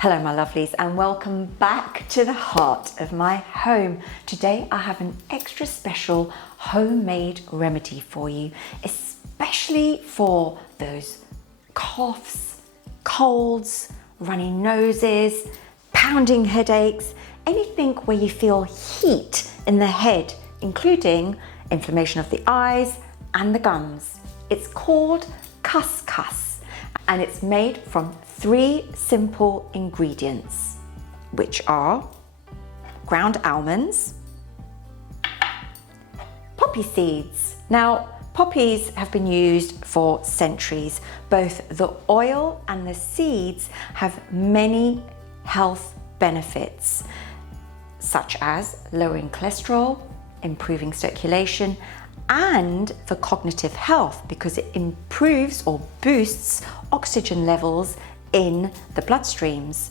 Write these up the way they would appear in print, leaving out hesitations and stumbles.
Hello my lovelies and welcome back to the heart of my home. Today I have an extra special homemade remedy for you, especially for those coughs, colds, runny noses, pounding headaches, anything where you feel heat in the head, including inflammation of the eyes and the gums. It's called Khus Khus and it's made from 3 simple ingredients, which are ground almonds, poppy seeds. Now, poppies have been used for centuries. Both the oil and the seeds have many health benefits, such as lowering cholesterol, improving circulation, and for cognitive health because it improves or boosts oxygen levels in the bloodstreams.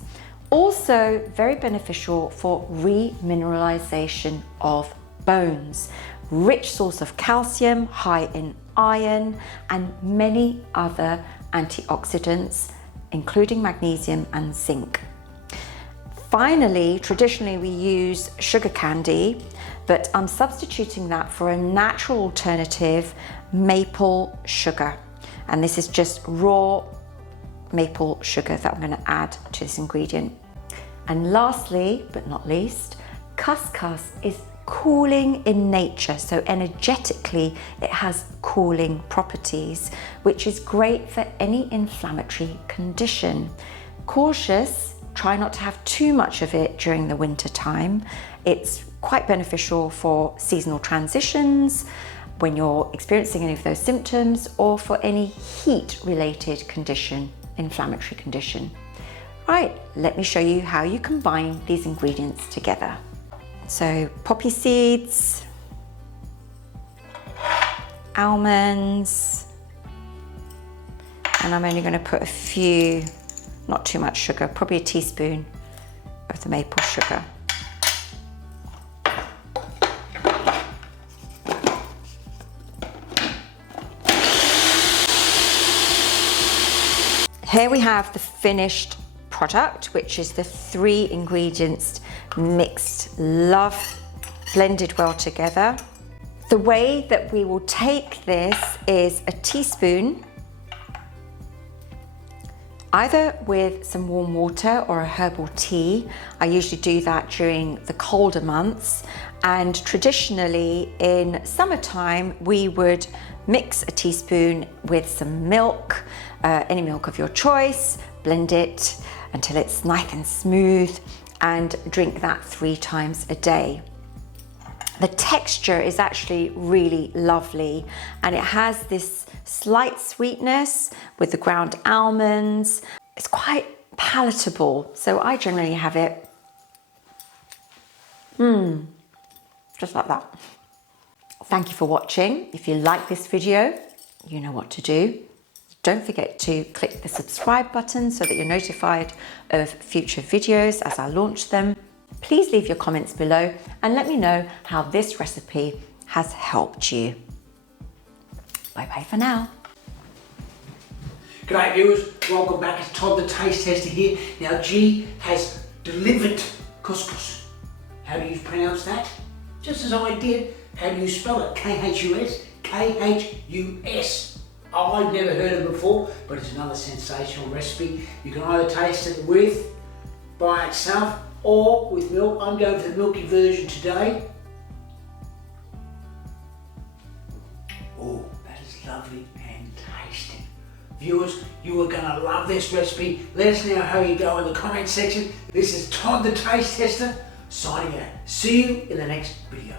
Also very beneficial for remineralization of bones. Rich source of calcium, high in iron, and many other antioxidants, including magnesium and zinc. Finally, traditionally we use sugar candy, but I'm substituting that for a natural alternative, maple sugar. And this is just raw maple sugar that I'm going to add to this ingredient. And lastly, but not least, Khus Khus is cooling in nature, so energetically it has cooling properties, which is great for any inflammatory condition. Cautious, try not to have too much of it during the winter time. It's quite beneficial for seasonal transitions, when you're experiencing any of those symptoms, or for any heat related condition, inflammatory condition. Right, let me show you how you combine these ingredients together. So poppy seeds, almonds, and I'm only going to put a few, not too much sugar, probably a teaspoon of the maple sugar. Here we have the finished product, which is the 3 ingredients mixed, blended well together. The way that we will take this is a teaspoon, either with some warm water or a herbal tea. I usually do that during the colder months, and traditionally in summertime we would mix a teaspoon with some milk, any milk of your choice, blend it until it's nice and smooth, and drink that 3 times a day. The texture is actually really lovely, and it has this slight sweetness with the ground almonds. It's quite palatable, so I generally have it just like that. Thank you for watching. If you like this video, you know what to do. Don't forget to click the subscribe button so that you're notified of future videos as I launch them. Please leave your comments below and let me know how this recipe has helped you. Bye bye for now. G'day viewers, welcome back. It's Todd the Taste Tester here. Now G has delivered Khus Khus. How do you pronounce that? Just as I did. How do you spell it? K-H-U-S? K-H-U-S. I've never heard of it before, but it's another sensational recipe. You can either taste it by itself or with milk. I'm going for the milky version today. Oh, that is lovely and tasty. Viewers, you are going to love this recipe. Let us know how you go in the comment section. This is Todd the Taste Tester signing out. See you in the next video.